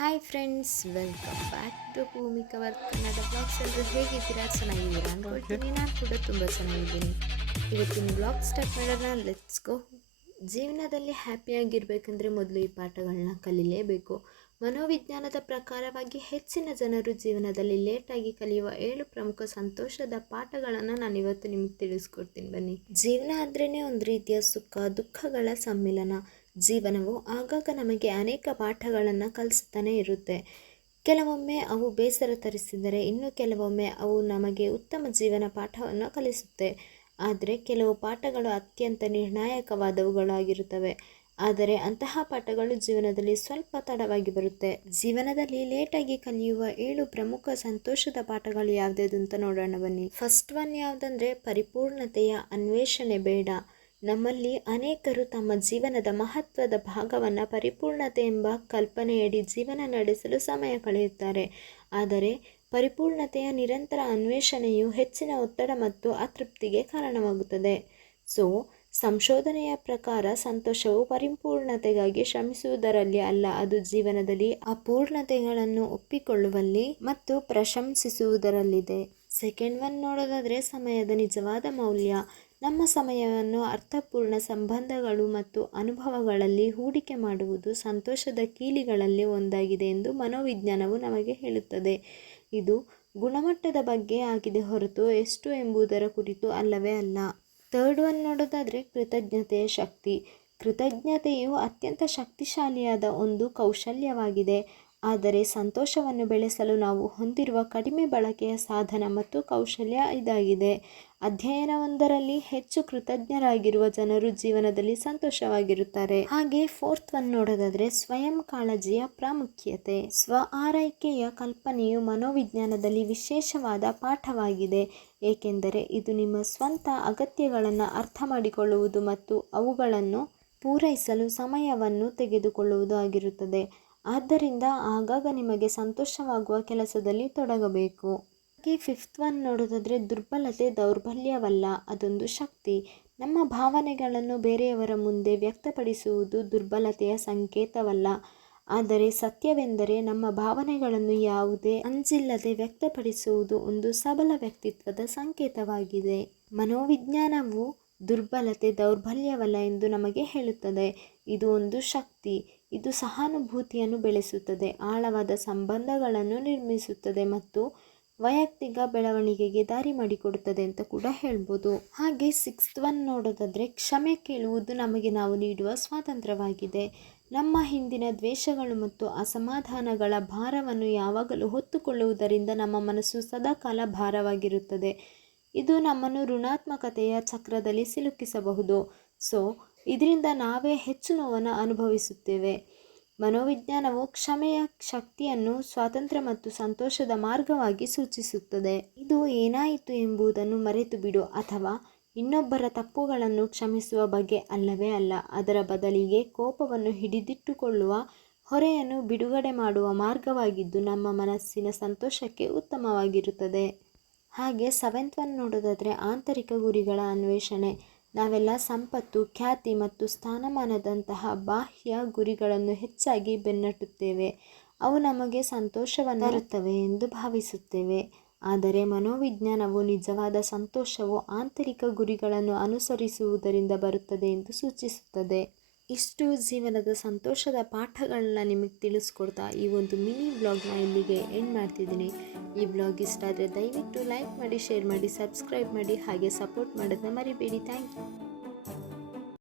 Hi friends, welcome back to Bhoomika work Kannada blogs. ಎಲ್ಲರೂ ಹೇಗಿದ್ದೀರಾ? ಚೆನ್ನಾಗಿದ್ದೀರಾ ಅಂದ್ಕೊಳ್ತೀನಿ. ನಾನು ಕೂಡ ತುಂಬ ಚೆನ್ನಾಗಿದ್ದೀನಿ. ಇವತ್ತಿನ ಬ್ಲಾಗ್ ಸ್ಟಾರ್ಟ್ ಮಾಡೋಣ. Let's go. ಜೀವನದಲ್ಲಿ ಹ್ಯಾಪಿಯಾಗಿರ್ಬೇಕಂದ್ರೆ ಮೊದಲು ಈ ಪಾಠಗಳನ್ನ ಕಲೀಲೇಬೇಕು. ಮನೋವಿಜ್ಞಾನದ ಪ್ರಕಾರವಾಗಿ ಹೆಚ್ಚಿನ ಜನರು ಜೀವನದಲ್ಲಿ ಲೇಟಾಗಿ ಕಲಿಯುವ 7 ಪ್ರಮುಖ ಸಂತೋಷದ ಪಾಠಗಳನ್ನು ನಾನು ಇವತ್ತು ನಿಮ್ಗೆ ತಿಳಿಸ್ಕೊಡ್ತೀನಿ. ಬನ್ನಿ. ಜೀವನ ಅಂದ್ರೇ ಒಂದು ರೀತಿಯ ಸುಖ ದುಃಖಗಳ ಸಮ್ಮಿಲನ. ಜೀವನವು ಆಗಾಗ ನಮಗೆ ಅನೇಕ ಪಾಠಗಳನ್ನು ಕಲಿಸ್ತಾನೆ ಇರುತ್ತೆ. ಕೆಲವೊಮ್ಮೆ ಅವು ಬೇಸರ ತರಿಸಿದರೆ, ಇನ್ನು ಕೆಲವೊಮ್ಮೆ ಅವು ನಮಗೆ ಉತ್ತಮ ಜೀವನ ಪಾಠವನ್ನು ಕಲಿಸುತ್ತೆ. ಆದರೆ ಕೆಲವು ಪಾಠಗಳು ಅತ್ಯಂತ ನಿರ್ಣಾಯಕವಾದವುಗಳಾಗಿರುತ್ತವೆ. ಆದರೆ ಅಂತಹ ಪಾಠಗಳು ಜೀವನದಲ್ಲಿ ಸ್ವಲ್ಪ ತಡವಾಗಿ ಬರುತ್ತೆ. ಜೀವನದಲ್ಲಿ ಲೇಟಾಗಿ ಕಲಿಯುವ 7 ಪ್ರಮುಖ ಸಂತೋಷದ ಪಾಠಗಳು ಯಾವುದ್ಯಾವುದು ಅಂತ ನೋಡೋಣ ಬನ್ನಿ. ಫಸ್ಟ್ ಒನ್ ಯಾವುದಂದ್ರೆ, ಪರಿಪೂರ್ಣತೆಯ ಅನ್ವೇಷಣೆ ಬೇಡ. ನಮ್ಮಲ್ಲಿ ಅನೇಕರು ತಮ್ಮ ಜೀವನದ ಮಹತ್ವದ ಭಾಗವನ್ನು ಪರಿಪೂರ್ಣತೆ ಎಂಬ ಕಲ್ಪನೆಯಡಿ ಜೀವನ ನಡೆಸಲು ಸಮಯ ಕಳೆಯುತ್ತಾರೆ. ಆದರೆ ಪರಿಪೂರ್ಣತೆಯ ನಿರಂತರ ಅನ್ವೇಷಣೆಯು ಹೆಚ್ಚಿನ ಒತ್ತಡ ಮತ್ತು ಅತೃಪ್ತಿಗೆ ಕಾರಣವಾಗುತ್ತದೆ. ಸಂಶೋಧನೆಯ ಪ್ರಕಾರ ಸಂತೋಷವು ಪರಿಪೂರ್ಣತೆಗಾಗಿ ಶ್ರಮಿಸುವುದರಲ್ಲಿ ಅಲ್ಲ, ಅದು ಜೀವನದಲ್ಲಿ ಅಪೂರ್ಣತೆಗಳನ್ನು ಒಪ್ಪಿಕೊಳ್ಳುವಲ್ಲಿ ಮತ್ತು ಪ್ರಶಂಸಿಸುವುದರಲ್ಲಿದೆ. ಸೆಕೆಂಡ್ ಒನ್ ನೋಡೋದಾದರೆ, ಸಮಯದ ನಿಜವಾದ ಮೌಲ್ಯ. ನಮ್ಮ ಸಮಯವನ್ನು ಅರ್ಥಪೂರ್ಣ ಸಂಬಂಧಗಳು ಮತ್ತು ಅನುಭವಗಳಲ್ಲಿ ಹೂಡಿಕೆ ಮಾಡುವುದು ಸಂತೋಷದ ಕೀಲಿಗಳಲ್ಲಿ ಒಂದಾಗಿದೆ ಎಂದು ಮನೋವಿಜ್ಞಾನವು ನಮಗೆ ಹೇಳುತ್ತದೆ. ಇದು ಗುಣಮಟ್ಟದ ಬಗ್ಗೆ ಆಗಿದೆ ಹೊರತು ಎಷ್ಟು ಎಂಬುದರ ಕುರಿತು ಅಲ್ಲವೇ ಅಲ್ಲ. ಥರ್ಡ್ ಒನ್ ನೋಡೋದಾದರೆ, ಕೃತಜ್ಞತೆಯ ಶಕ್ತಿ. ಕೃತಜ್ಞತೆಯು ಅತ್ಯಂತ ಶಕ್ತಿಶಾಲಿಯಾದ ಒಂದು ಕೌಶಲ್ಯವಾಗಿದೆ. ಆದರೆ ಸಂತೋಷವನ್ನು ಬೆಳೆಸಲು ನಾವು ಹೊಂದಿರುವ ಕಡಿಮೆ ಬಳಕೆಯ ಸಾಧನ ಮತ್ತು ಕೌಶಲ್ಯ ಇದಾಗಿದೆ. ಅಧ್ಯಯನವೊಂದರಲ್ಲಿ ಹೆಚ್ಚು ಕೃತಜ್ಞರಾಗಿರುವ ಜನರು ಜೀವನದಲ್ಲಿ ಸಂತೋಷವಾಗಿರುತ್ತಾರೆ. ಹಾಗೆ ಫೋರ್ತ್ ಒನ್ ನೋಡೋದಾದರೆ, ಸ್ವಯಂ ಕಾಳಜಿಯ ಪ್ರಾಮುಖ್ಯತೆ. ಸ್ವ ಆರೈಕೆಯ ಕಲ್ಪನೆಯು ಮನೋವಿಜ್ಞಾನದಲ್ಲಿ ವಿಶೇಷವಾದ ಪಾಠವಾಗಿದೆ, ಏಕೆಂದರೆ ಇದು ನಿಮ್ಮ ಸ್ವಂತ ಅಗತ್ಯಗಳನ್ನು ಅರ್ಥ ಮಾಡಿಕೊಳ್ಳುವುದು ಮತ್ತು ಅವುಗಳನ್ನು ಪೂರೈಸಲು ಸಮಯವನ್ನು ತೆಗೆದುಕೊಳ್ಳುವುದು ಆಗಿರುತ್ತದೆ. ಆದ್ದರಿಂದ ಆಗಾಗ ನಿಮಗೆ ಸಂತೋಷವಾಗುವ ಕೆಲಸದಲ್ಲಿ ತೊಡಗಬೇಕು. ಹಾಗೆ ಫಿಫ್ತ್ ಒನ್ ನೋಡೋದಾದರೆ, ದುರ್ಬಲತೆ ದೌರ್ಬಲ್ಯವಲ್ಲ, ಅದೊಂದು ಶಕ್ತಿ. ನಮ್ಮ ಭಾವನೆಗಳನ್ನು ಬೇರೆಯವರ ಮುಂದೆ ವ್ಯಕ್ತಪಡಿಸುವುದು ದುರ್ಬಲತೆಯ ಸಂಕೇತವಲ್ಲ. ಆದರೆ ಸತ್ಯವೆಂದರೆ, ನಮ್ಮ ಭಾವನೆಗಳನ್ನು ಯಾವುದೇ ಅಂಜಿಲ್ಲದೆ ವ್ಯಕ್ತಪಡಿಸುವುದು ಒಂದು ಸಬಲ ವ್ಯಕ್ತಿತ್ವದ ಸಂಕೇತವಾಗಿದೆ. ಮನೋವಿಜ್ಞಾನವು ದುರ್ಬಲತೆ ದೌರ್ಬಲ್ಯವಲ್ಲ ಎಂದು ನಮಗೆ ಹೇಳುತ್ತದೆ. ಇದು ಒಂದು ಶಕ್ತಿ. ಇದು ಸಹಾನುಭೂತಿಯನ್ನು ಬೆಳೆಸುತ್ತದೆ, ಆಳವಾದ ಸಂಬಂಧಗಳನ್ನು ನಿರ್ಮಿಸುತ್ತದೆ ಮತ್ತು ವೈಯಕ್ತಿಕ ಬೆಳವಣಿಗೆಗೆ ದಾರಿ ಮಾಡಿಕೊಡುತ್ತದೆ ಅಂತ ಕೂಡ ಹೇಳ್ಬೋದು. ಹಾಗೆ ಸಿಕ್ಸ್ತ್ ಒನ್ ನೋಡೋದಾದರೆ, ಕ್ಷಮೆ ಕೇಳುವುದು ನಮಗೆ ನಾವು ನೀಡುವ ಸ್ವಾತಂತ್ರ್ಯವಾಗಿದೆ. ನಮ್ಮ ಹಿಂದಿನ ದ್ವೇಷಗಳು ಮತ್ತು ಅಸಮಾಧಾನಗಳ ಭಾರವನ್ನು ಯಾವಾಗಲೂ ಹೊತ್ತುಕೊಳ್ಳುವುದರಿಂದ ನಮ್ಮ ಮನಸ್ಸು ಸದಾಕಾಲ ಭಾರವಾಗಿರುತ್ತದೆ. ಇದು ನಮ್ಮನ್ನು ಋಣಾತ್ಮಕತೆಯ ಚಕ್ರದಲ್ಲಿ ಸಿಲುಕಿಸಬಹುದು. ಇದರಿಂದ ನಾವೇ ಹೆಚ್ಚು ನೋವನ್ನು ಅನುಭವಿಸುತ್ತೇವೆ. ಮನೋವಿಜ್ಞಾನವು ಕ್ಷಮೆಯ ಶಕ್ತಿಯನ್ನು ಸ್ವಾತಂತ್ರ್ಯ ಮತ್ತು ಸಂತೋಷದ ಮಾರ್ಗವಾಗಿ ಸೂಚಿಸುತ್ತದೆ. ಇದು ಏನಾಯಿತು ಎಂಬುದನ್ನು ಮರೆತು ಬಿಡು ಅಥವಾ ಇನ್ನೊಬ್ಬರ ತಪ್ಪುಗಳನ್ನು ಕ್ಷಮಿಸುವ ಬಗ್ಗೆ ಅಲ್ಲವೇ ಅಲ್ಲ. ಅದರ ಬದಲಿಗೆ ಕೋಪವನ್ನು ಹಿಡಿದಿಟ್ಟುಕೊಳ್ಳುವ ಹೊರೆಯನ್ನು ಬಿಡುಗಡೆ ಮಾಡುವ ಮಾರ್ಗವಾಗಿದ್ದು ನಮ್ಮ ಮನಸ್ಸಿನ ಸಂತೋಷಕ್ಕೆ ಉತ್ತಮವಾಗಿರುತ್ತದೆ. ಹಾಗೆ ಸೆವೆಂತ್ ಒನ್ ನೋಡೋದಾದರೆ, ಆಂತರಿಕ ಗುರಿಗಳ ಅನ್ವೇಷಣೆ. ನಾವೆಲ್ಲ ಸಂಪತ್ತು, ಖ್ಯಾತಿ ಮತ್ತು ಸ್ಥಾನಮಾನದಂತಹ ಬಾಹ್ಯ ಗುರಿಗಳನ್ನು ಹೆಚ್ಚಾಗಿ ಬೆನ್ನಟ್ಟುತ್ತೇವೆ. ಅವು ನಮಗೆ ಸಂತೋಷವನ್ನು ತರುತ್ತವೆ ಎಂದು ಭಾವಿಸುತ್ತೇವೆ. ಆದರೆ ಮನೋವಿಜ್ಞಾನವು ನಿಜವಾದ ಸಂತೋಷವು ಆಂತರಿಕ ಗುರಿಗಳನ್ನು ಅನುಸರಿಸುವುದರಿಂದ ಬರುತ್ತದೆ ಎಂದು ಸೂಚಿಸುತ್ತದೆ. ಇಷ್ಟು ಜೀವನದ ಸಂತೋಷದ ಪಾಠಗಳನ್ನ ನಿಮಗೆ ತಿಳಿಸ್ಕೊಡ್ತಾ ಈ ಒಂದು ಮಿನಿ ಬ್ಲಾಗ್ನ ಇಲ್ಲಿಗೆ ಎಂಡ್ ಮಾಡ್ತಿದ್ದೀನಿ. ಈ ಬ್ಲಾಗ್ ಇಷ್ಟ ಆದರೆ ದಯವಿಟ್ಟು ಲೈಕ್ ಮಾಡಿ, ಶೇರ್ ಮಾಡಿ, ಸಬ್ಸ್ಕ್ರೈಬ್ ಮಾಡಿ, ಹಾಗೆ ಸಪೋರ್ಟ್ ಮಾಡೋದನ್ನ ಮರಿಬೇಡಿ. Thank you.